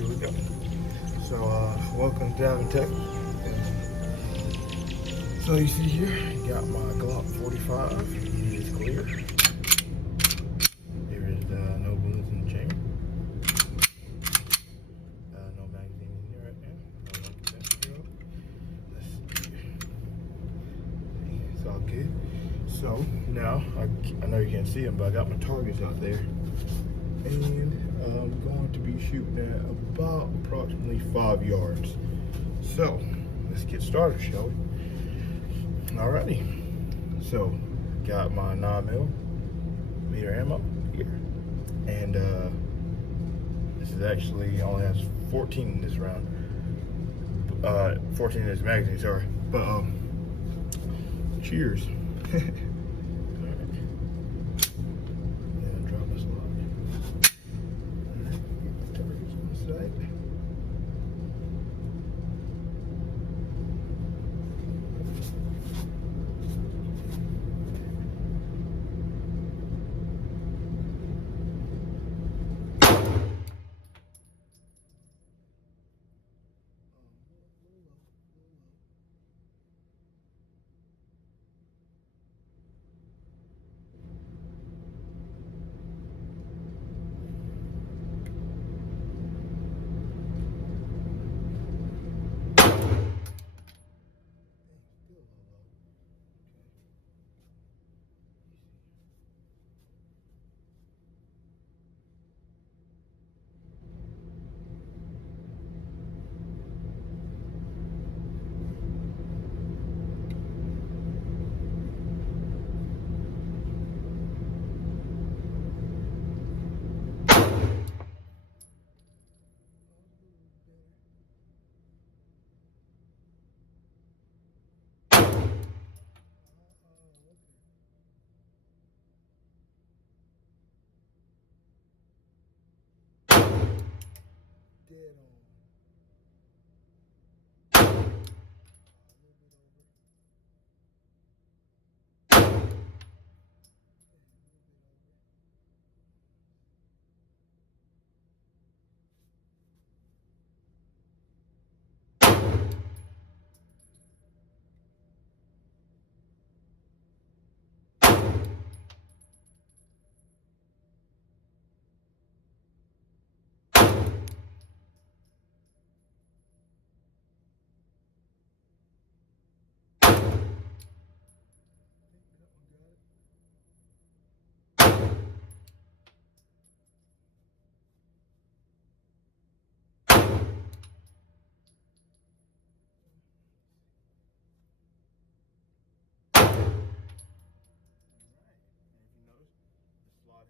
Here we go. So, welcome to Daventucky. So you see here, you got my Glock 45. It is clear. There is no bullets in the chamber. No magazine in there right now. Let's see. It's all good. So now I know you can't see them, but I got my targets out there, and I'm going to be shooting at about approximately 5 yards. So let's get started, shall we? Alrighty. So got my 9mm ammo here, and this is actually only has 14 in this round. 14 in this magazine, sorry. But cheers.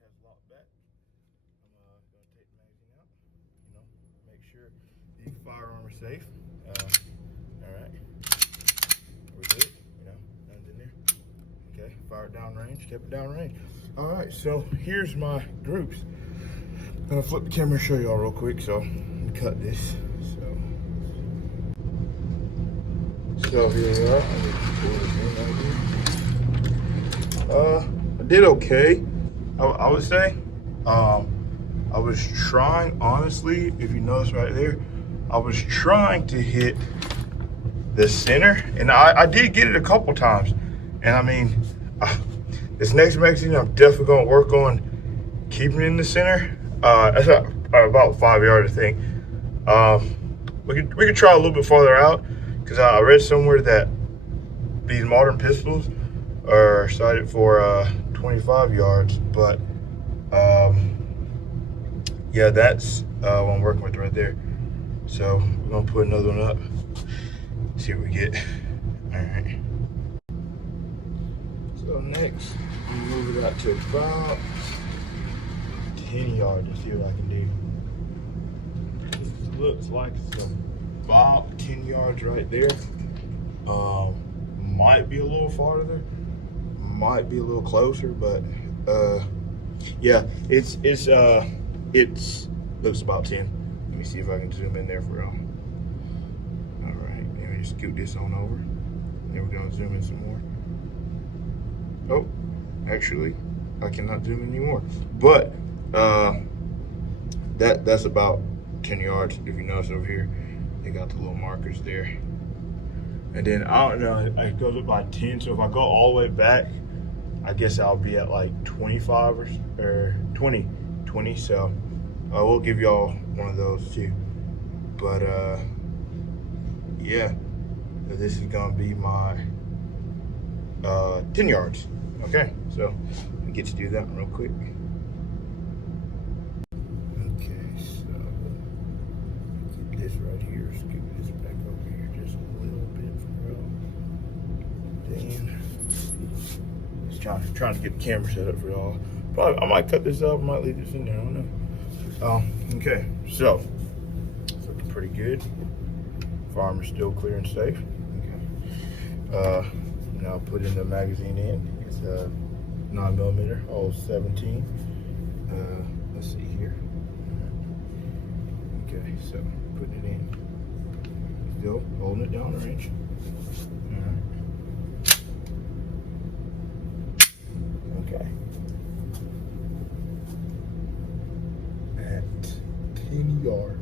Has locked back. I'm going to take the magazine out, make sure the firearm is safe. Alright, we're good, nothing's in there. Okay, fire it down range, kept it down range. Alright, so here's my groups. I'm going to flip the camera and show y'all real quick, so I'm going to cut this. So here we are. I did okay. I would say, I was trying, honestly, if you notice right there, I was trying to hit the center, and I did get it a couple times. And I mean, this next magazine, I'm definitely gonna work on keeping it in the center. That's about 5 yards, I think. We could try a little bit farther out, because I read somewhere that these modern pistols are sighted for 25 yards, but yeah, that's what I'm working with right there. So we're gonna put another one up, see what we get. All right, so next we move it out to about 10 yards and see what I can do. This looks like it's about 10 yards right there. Might be a little farther, might be a little closer, but yeah, it's looks about 10. Let me see if I can zoom in there for y'all. All right, let me just scoot this on over. Then we're gonna zoom in some more. Oh, actually, I cannot zoom in anymore. But that's about 10 yards. If you notice over here, they got the little markers there. And then I don't know, it goes up by 10. So if I go all the way back, I guess I'll be at like 25 or 20. So we'll give y'all one of those too. But yeah, so this is gonna be my 10 yards. Okay, so I'll get to do that real quick. Okay, so keep this right here, scoot this back over here just a little bit for y'all. Then just trying to get the camera set up for y'all. Probably I might cut this up, I might leave this in there, I don't know. Okay, so it's looking pretty good. Farm is still clear and safe. Okay. Now put in the magazine in. It's a 9mm, all 17. Let's see here. Okay, so putting it in. Still holding it down a range. Okay. At 10 yards.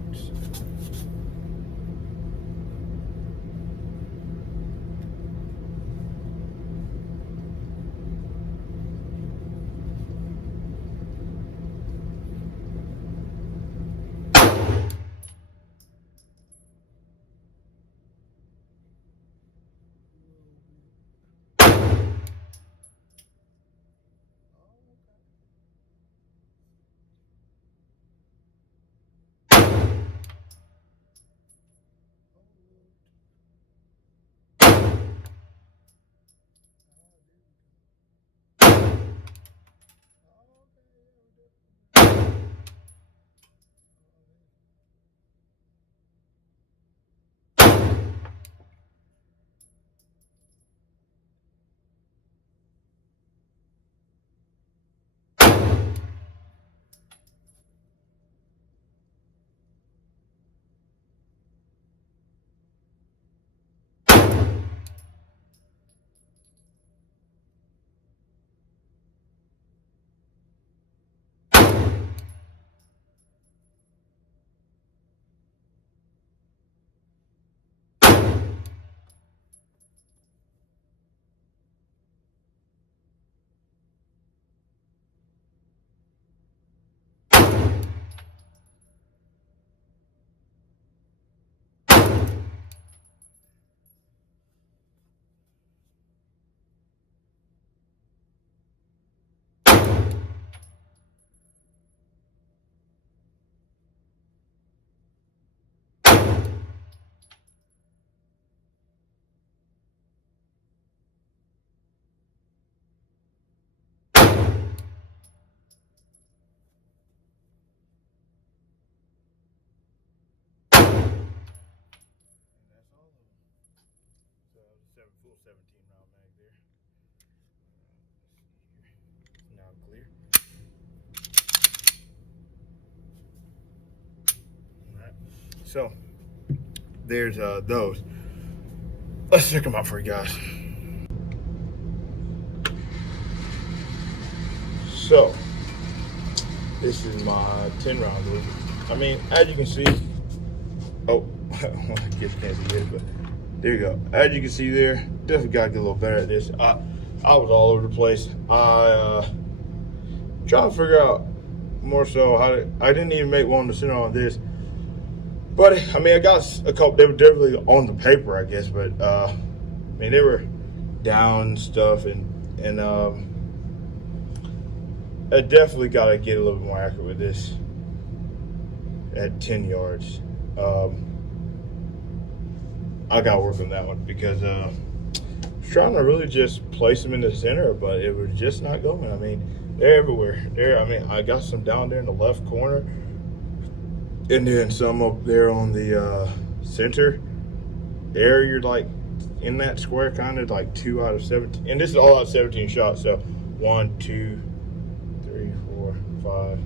Full 17 round mag there. Now clear. Alright, so there's those. Let's check them out for you guys. So this is my 10 round Livin. I mean, as you can see, oh, I guess you can't see it, but there you go. As you can see there, definitely got to get a little better at this. I was all over the place. I trying to figure out more so how to, I didn't even make one to sit on this. But, I mean, I got a couple, they were definitely on the paper, I guess, but, I mean, they were down stuff, and I definitely got to get a little bit more accurate with this at 10 yards. I got to work on that one because I was trying to really just place them in the center, but it was just not going. I mean, they're everywhere. I mean, I got some down there in the left corner, and then some up there on the center. There, you're like in that square, kind of like 2 out of 17. And this is all out of 17 shots. So 1, 2, 3, 4, 5,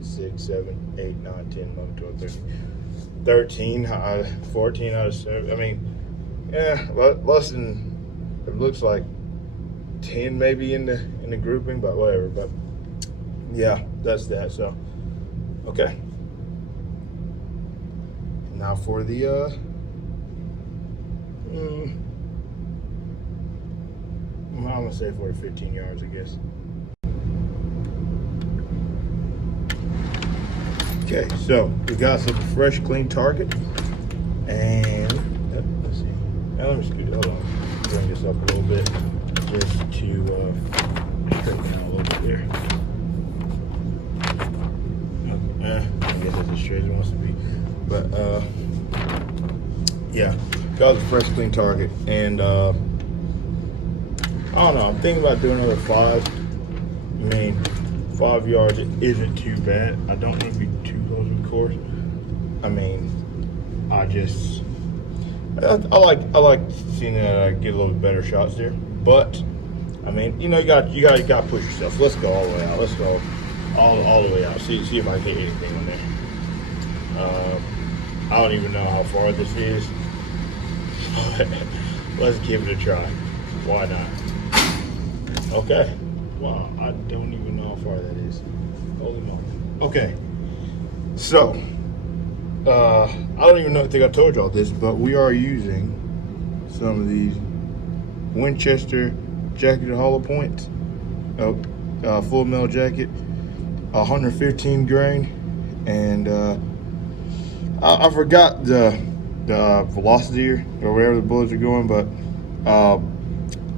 6, 7, 8, 9, 10, 11, 12, 13, 14 out of 7. I mean, yeah, less than, it looks like 10 maybe in the grouping, but whatever. But yeah, that's that. So okay, Now for the I'm gonna say for the 15 yards, I guess. Okay, so we got some fresh, clean target, and let's see. Now let me scoot. Hold on, bring this up a little bit, just to straighten out a little bit there. Okay, I guess that's as straight as it wants to be, but yeah, got the fresh, clean target, and I don't know. I'm thinking about doing another 5. I mean, 5 yards isn't too bad. I don't need to be too close, of course. I mean, I like seeing that I get a little bit better shots there. But I mean, you know, you got to push yourself. Let's go all the way out. Let's go all the way out. See if I can hit anything on there. I don't even know how far this is. Let's give it a try. Why not? Okay. Wow, I don't even know how far that is. Holy moly. Okay. So, I don't even think I told y'all this, but we are using some of these Winchester jacketed hollow points. Full metal jacket, 115 grain, and I forgot the velocity or wherever the bullets are going, but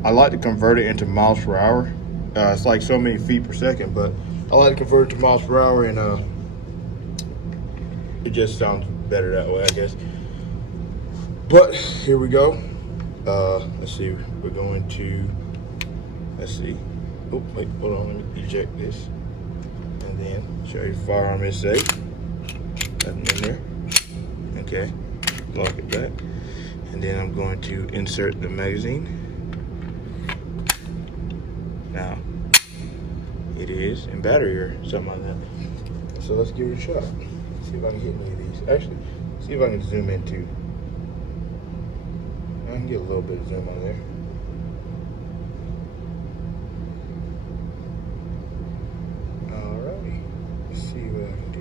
I like to convert it into miles per hour. It's like so many feet per second, but I like to convert it to miles per hour, and it just sounds better that way, I guess. But here we go. Let's see. We're going to. Let's see. Oh wait, hold on. Let me eject this, and then show you the firearm is safe. Nothing in there. Okay. Lock it back, and then I'm going to insert the magazine. Now, it is in battery or something like that. So let's give it a shot. See if I can hit any of these. Actually, see if I can zoom in too. I can get a little bit of zoom on there. Alrighty. Let's see what I can do.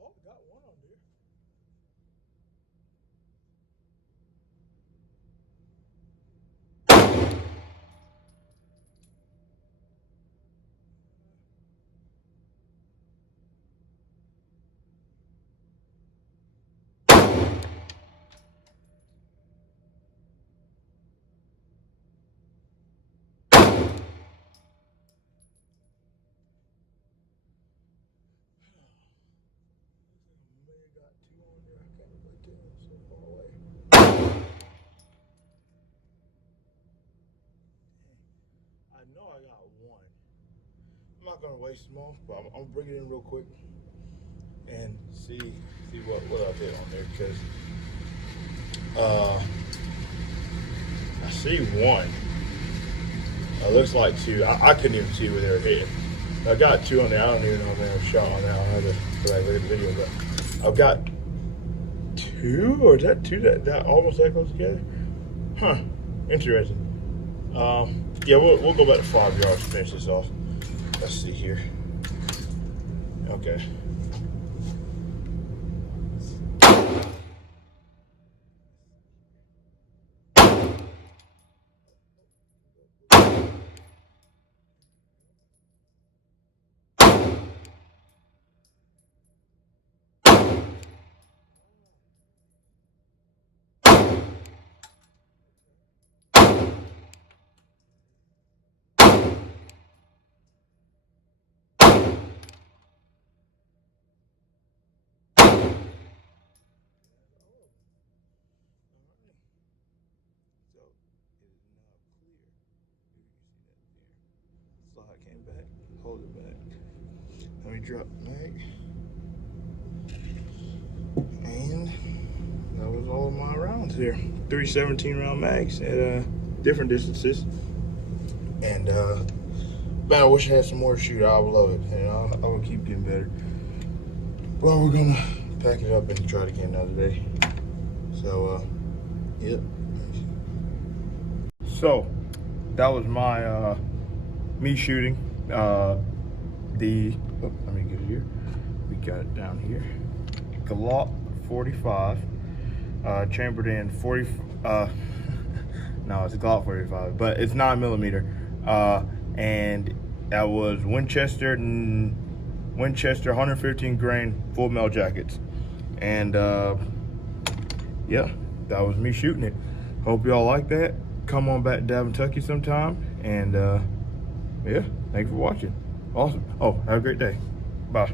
Oh, got one on there. Got 2 on there. I can't put 2 so far away. I know I got 1. I'm not gonna waste them all, but I'm gonna bring it in real quick and see what I did on there, because I see 1. It looks like 2. I couldn't even see where they were hitting. I got 2 on there. I don't even know if I have a shot on that. I'll have to go back and look at the video, but I've got 2, or is that 2 that almost that close together? Huh. Interesting. Yeah, we'll go back to 5 yards to finish this off. Let's see here. Okay. came back. Hold it back. Let me drop the mag. And that was all of my rounds here. 3 17-round mags at different distances. And man, I wish I had some more to shoot. I would love it. And I will keep getting better. Well, we're gonna pack it up and try it again another day. So, yep. So, that was my me shooting let me get it here. We got it down here. Glock 45, chambered in 40. No, it's a Glock 45, but it's 9mm. And that was Winchester 115 grain full metal jackets. And yeah, that was me shooting it. Hope y'all like that. Come on back to Daventucky sometime. And yeah, thanks for watching. Awesome. Oh, have a great day. Bye.